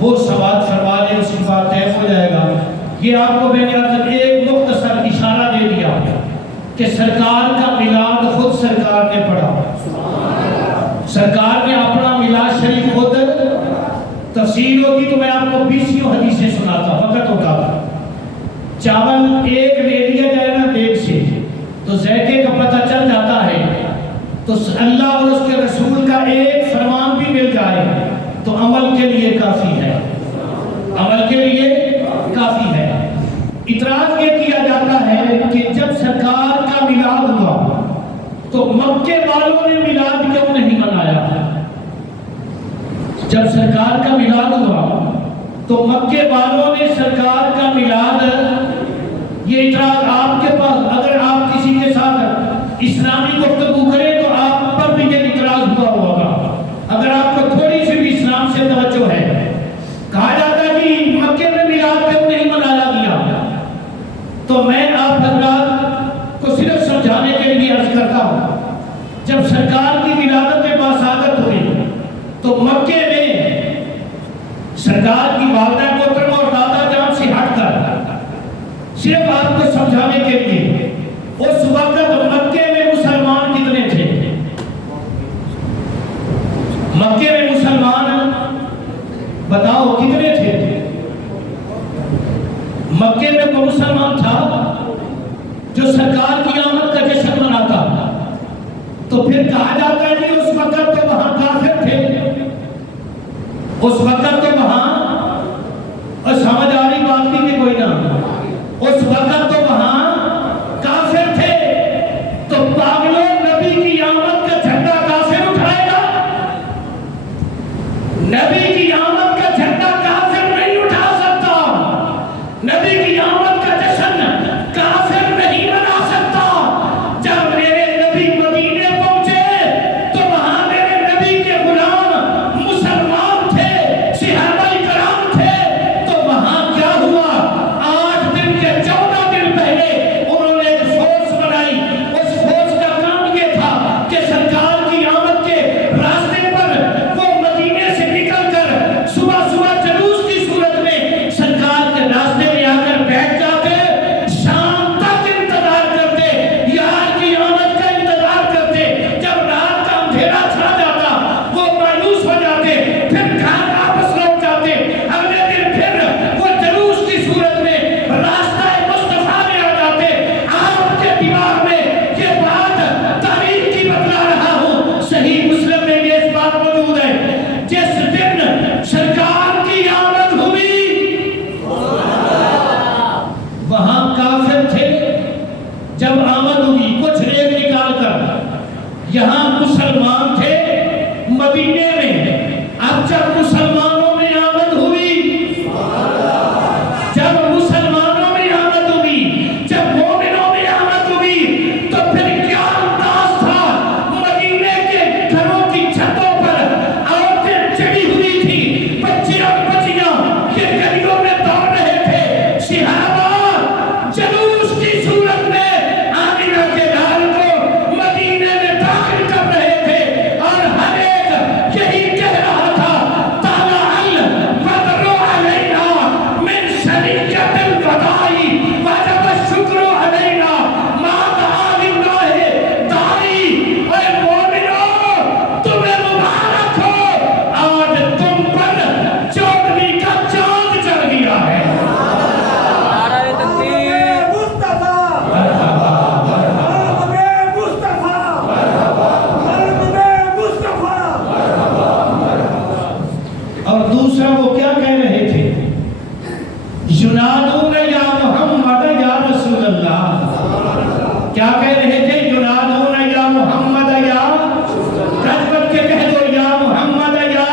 وہ سوال فرما لے، اس کی بات طے ہو جائے گا۔ یہ آپ کو میں نے ایک مختصر اشارہ دے دیا کہ سرکار کا میلاد خود سرکار نے پڑھا، سرکار نے اپنا میلاد شریف خود، تفسیر ہوتی تو میں آپ کو 20 حدیثیں سناتا، وقت ہوتا تھا۔ چاول ایک لے لیا جائے نا دیگ سے تو ذائقے کا پتہ چل جاتا ہے، تو اللہ اور اس کے رسول کا ایک فرمان بھی مل جائے تو عمل کے لیے کافی ہے، عمل کے لیے کافی ہے۔ اعتراض یہ کیا جاتا ہے کہ جب سرکار کا میلاد ہوا تو مکے والوں نے میلاد کیوں نہیں منایا؟ جب سرکار کا میلاد ہوا تو مکے والوں نے سرکار کا میلاد، یہ اعتراض آپ کے پاس، اگر آپ کسی کے ساتھ اسلامی گفتگو کریں تو آپ پر بھی یہ اعتراض ہوا ہوگا۔ اگر آپ کو تھوڑی سی بھی اسلام سے توجہ ہے، کہا جاتا ہے کہ مکے میں میلاد کیوں نہیں منایا گیا، تو میں آپ حضرات کو صرف سمجھانے کے لیے عرض کرتا ہوں، جب سرکار کی ولادت باسعادت ہوئی تو مکے میں سرکار کی والدہ محترمہ اور دادا جان سے ہٹ کر، صرف آپ کو سمجھانے کے لیے، اس وقت مکے میں مسلمان کتنے تھے؟ مکے میں مسلمان بتاؤ کتنے تھے؟ مکے میں کوئی مسلمان تھا جو سرکار کی آمد کا جشن مناتا؟ تو پھر کہا جاتا ہے کہ اس وقت تو وہاں کافر تھے، اس وقت تو وہاں، اور سمجھ آ رہی بات بھی کہ کوئی نہ، اس وقت تو وہاں کافر تھے، تو پاگلوں نبی کی آمد کا جھنڈا کافر اٹھائے گا؟ نبی کی آمد کا جھنڈا کافر نہیں اٹھا سکتا، نبی کی آمد کا جشن کافر نہیں منا سکتا۔ جب میرے نبی مدینے پہنچے تو وہاں میرے نبی کے غلام مسلمان تھے، صحابہ کرام تھے، تو وہاں کیا ہوا؟ 8 دن کے 14 دن پہلے انہوں نے ایک فورس بنائی، اس فورس کا کام یہ تھا کہ سرکار کی آمد کے راستے پر وہ مدینے سے نکل کر صبح صبح جلوس کی صورت میں سرکار کے راستے میں آ کر بیٹھ جاتے، شام تک انتظار کرتے، یار کی آمد کا انتظار کرتے۔ جب رات کا اندھیرا چھا جاتا وہ مایوس ہو جاتے، پھر گھر واپس لوٹ جاتے، اگلے دن پھر وہ جلوس کی صورت میں راستہ مصطفیٰ میں آ جاتے۔ آپ کے دماغ میں یہ بات تاریخ کی بتلا رہا ہوں، صحیح مسلم میں یہ اس بات موجود ہے، جس دن سرکار کی آمد ہوئی وہاں کافر تھے، جب آمد ہوئی کچھ ریت نکال کر یہاں مسلمان تھے مدینے میں۔ اب جب مسلمانوں میں آمد ہوئی، جب مسلمانوں میں آمد ہوئی، جب مومنوں میں آمد ہوئی، تو پھر کیا انداز تھا؟ مدینے کے گھروں کی چھتوں پر عورتیں چڑھی ہوئی تھی، بچے اور بچیاں یہ گلیوں میں دوڑ رہے تھے، صحابہ جلوس کی صورت میں آمنہ کے لال کو مدینے میں داخل کر رہے تھے، اور ہر ایک یہی کہہ رہا تھا، طلع البدر علینا من ثنیۃ الوداع وجب الشکر علینا ما دعا للہ داعی۔ اے مومنو، تمہیں مبارک ہو، آج تم پر چودھویں کا چاند چڑھ گیا ہے۔ اور دوسرا وہ کیا کہہ رہے تھے؟ ینادون یا محمد یا رسول اللہ، کیا کہہ رہے تھے؟ ینادون یا محمد یا، گج بج کے کہہ دو یا محمد یا۔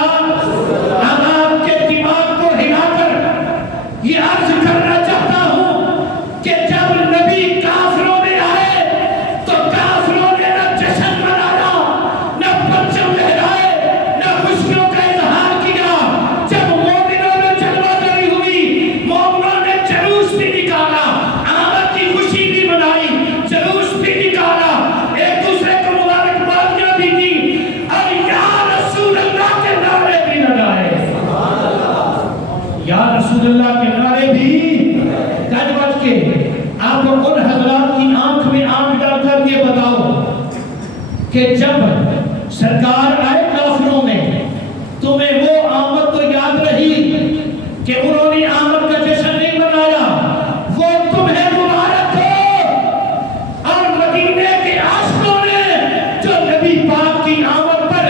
اب آپ کے دماغ کو ہلا کر یہ عرض کرنا چاہتا ہوں کہ جب نبی کافروں میں آئے تو کافروں نے نہ جشن منایا، نہ پرچم لہرائے، نہ خوشیوں کا اظہار کیا۔ جب مومنوں میں جلوہ گری ہوئی، مومنوں نے جلوس بھی نکالا، آمد کی خوشی بھی منائی، جلوس بھی رسول اللہ کے نعرے بھی گج بج کے آپ ان حضرات کی آنکھ میں آنکھ ڈال کر یہ بتاؤ کہ جب سرکار آئے کافروں میں تمہیں وہ آمد تو یاد رہی کہ انہوں نے آمد کا جشن نہیں منایا، وہ تمہیں مبارک ہو، اور مدینے کے عاشقوں نے جو نبی پاک کی آمد پر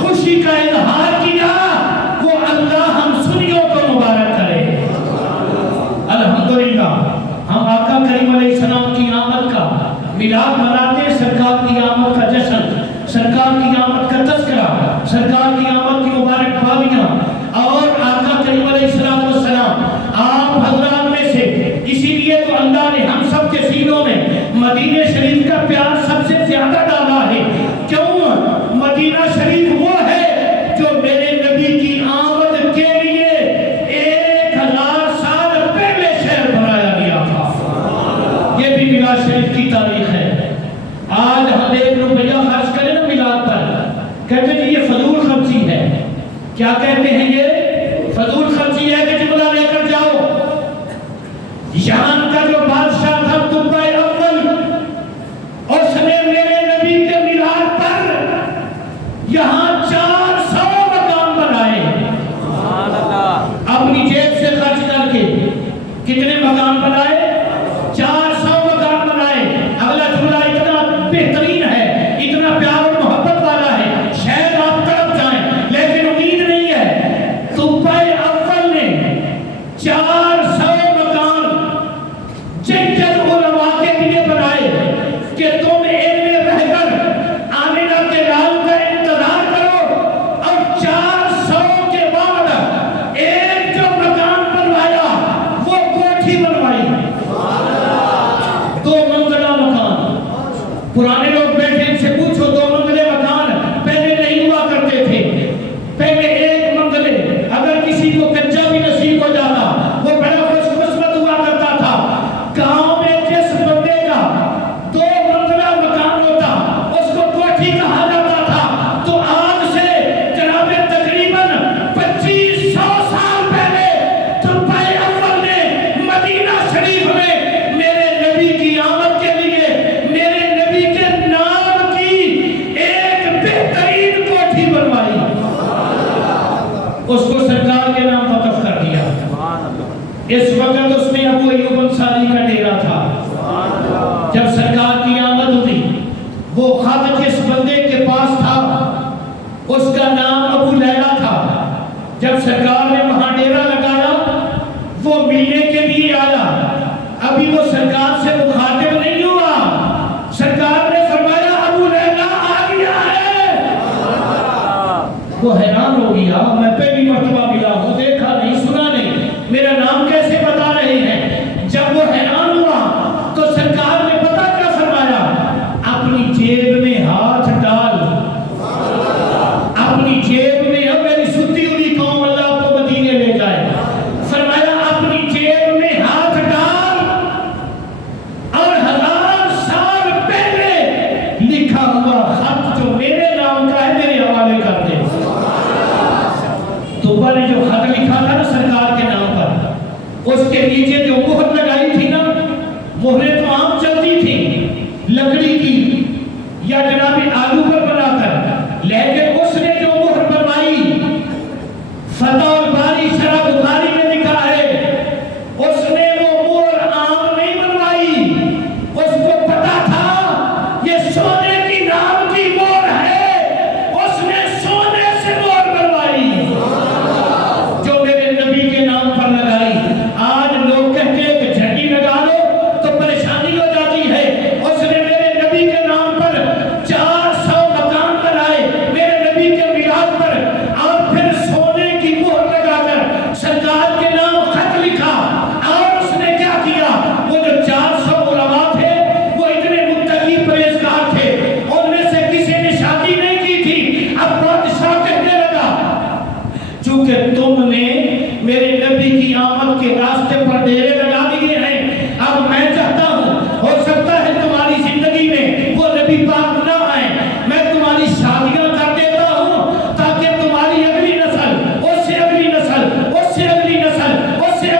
خوشی کا اظہار کیا، وہ اللہ ہم سنیوں کو مبارک کرے۔ الحمدللہ ہم آقا کریم علیہ السلام کی آمد کا میلاد مناتے ہیں، سرکار کی آمد کا جشن، سرکار کی آمد کا تذکرہ، سرکار کی آمد کی مبارکبادیاں، اور آقا کریم علیہ السلام آپ حضرات میں سے، اسی لیے تو اللہ نے ہم سب کے سینوں میں مدینہ شریف کا پیار سب سے زیادہ ڈالا ہے۔ کیوں؟ مدینہ شریف وہ ہے جو میرے نبی کی آمد کے لیے 1000 سال پہلے شہر بنایا گیا تھا۔ یہ بھی میلاد شریف کی تاریخ ہے۔ آج ہم 1 روپیہ خرچ کریں نا میلاد پر، کہتے ہیں یہ فضول خرچی ہے۔ کیا کہتے ہیں؟ یہ فضول خرچی ہے کہ جملہ لے کر جاؤ۔ یہاں کا جو بادشاہ تھا تبع اول، اس نے میرے نبی کے میلاد پر یہاں 400 مقام بنائے اپنی جیب سے خرچ کر کے۔ کتنے مقام بنائے؟ 400 مقام بنائے۔ اگلا جملہ اتنا بہترین ہے، اتنا پیار اور محبت والا ہے، شاید آپ تڑپ جائیں لیکن امید نہیں ہے۔ تبع اول نے 400 مقام جن علماء کے لیے بنائے کہ تم ان میں رہ کر آمینہ کے لال کا انتظار کرو، اور 400 کے بعد ایک جو مکان بنوایا وہ کوٹھی بنوائی، 2 منزلہ مکان۔ پرانے لوگ بیٹھے ان سے پوچھو 2 منزلے مکان پہلے نہیں ہوا کرتے تھے۔ پہلے 1 منزلے اگر کسی کو کچا بھی نصیب ہو جاتا وہ بڑا خوش قسمت ہوا کرتا تھا۔ گاؤں میں جس بندے کا 2 منزلہ مکان ہوتا اس کو کوٹھی کہا جاتا تھا۔ تو آج سے جناب تقریباً 2500 سال پہلے تبع اول نے مدینہ شریف میں میرے نبی کی آمد کے لیے میرے نبی کے نام کی ایک بہترین کوٹھی بنوائی، اس کو سرکار کے نام وقف کر دیا۔ اس وقت اس میں ابو ایوب انصاری کا ڈیرا تھا۔ جب سرکار کی آمد ہوئی، وہ خط جس بندے کے پاس تھا اس کا نام ابو لیلہ تھا۔ جب سرکار نے وہاں ڈیرا لگایا، وہ ملنے کے لیے آیا، ابھی وہ سرکار سے مخاطب نہیں ہوا، سرکار نے فرمایا ابو لیلہ آ گیا ہے۔ وہ حیران ہو گیا، میں پہلی مرتبہ ملا ہوں، دیکھا نہیں، سنا نہیں، میرا نام کیسے بتا رہے ہیں؟ جب وہ حیران ہوا تو سرکار نے پتہ کیا فرمایا؟ اپنی جیب میں ہاتھ ڈال، اپنی جیب میں، اب میری ستی ہوئی قوم اللہ آپ کو مدینے لے جائے، فرمایا اپنی جیب میں ہاتھ ڈال اور 1000 سال پہلے لکھا ہوا خط جو میرے نام کا ہے میرے حوالے کر دے۔ توبہ نے جو خط لکھا تھا نا سرکار کے نام پر، اس کے نیچے جو مہر لگائی تھی نا، مہریں تو عام چلتی تھی لکڑی کی یا جناب آلو پر بنا کر، لیکن اس نے جو مہر بنوائی، فتح الباری شرح بخاری میں لکھا ہے، اس نے وہ مہر عام نہیں بنوائی، اس کو پتا تھا یہ سونے کی نام کی مہر ہے، اس نے سونے سے مہر بنوائی جو میرے نبی کے نام پر لگائی۔ آج لوگ کہتے ہیں کہ جھنڈی لگا لو تو پریشانی ہو جاتی ہے، اس نے میرے نبی کے نام پر 400 مکان بنائے میرے نبی کے میلاد پر، اور پھر سونے کی مہر لگا کر سرکار کے نام خط لکھا۔ اور اس نے کیا کیا؟ وہ جو 400 علماء تھے وہ اتنے متقی پرہیزگار تھے، ان میں سے کسی نے شادی نہیں کی تھی۔ اب بادشاہ کہنے لگا چونکہ تم نے میرے نبی کی آمد کے راستے پر ڈیرے لگا دیے ہیں، اب میں چاہتا ہوں ہو سکتا ہے تمہاری زندگی میں وہ نبی پاک نہ آئے، میں تمہاری شادیاں کر دیتا ہوں تاکہ تمہاری اگلی نسل، اس سے اگلی نسل، اس سے اگلی نسل، اس سے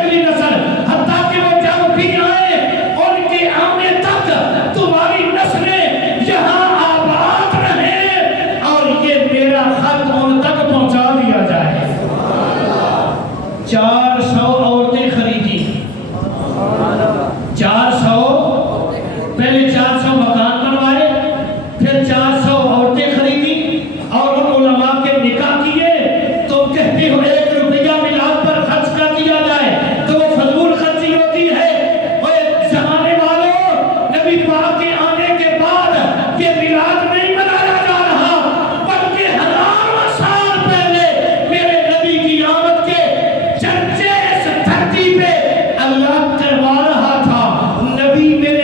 400 عورتیں خریدی، 400، پہلے 400 مکان بنوائے، پھر 400 عورتیں خریدی اور ان علماء کے نکاح کیے۔ تم کہتے ہو 1 روپیہ میلاد پر خرچ کر دیا جائے تو وہ فضول خرچی ہوتی ہے۔ اور زمانے والوں، نبی پاک کے آنے کے بعد یہ میلاد نہیں منایا جا رہا، بلکہ ہزاروں سال پہلے میرے نبی کی آمد کے چرچے اس دھرتی پہ اللہ کروا رہا تھا۔ نبی میرے